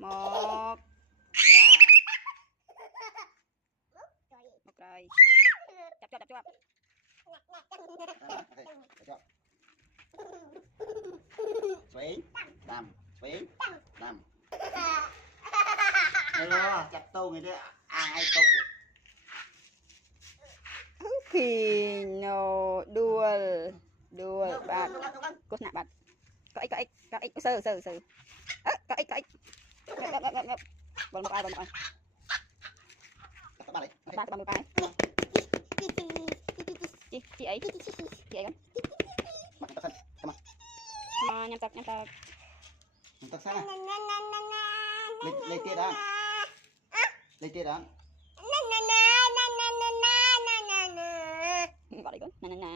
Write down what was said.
một rồi chập Sweet đầm hello chặt tu người đó ai tục Pino đuôi bạn cô nạp bạn có ích sơ có ích ngập bọn một ai ba cái cái chị ấy con mà nhắm tật sao lấy kia đó gọi đi con nè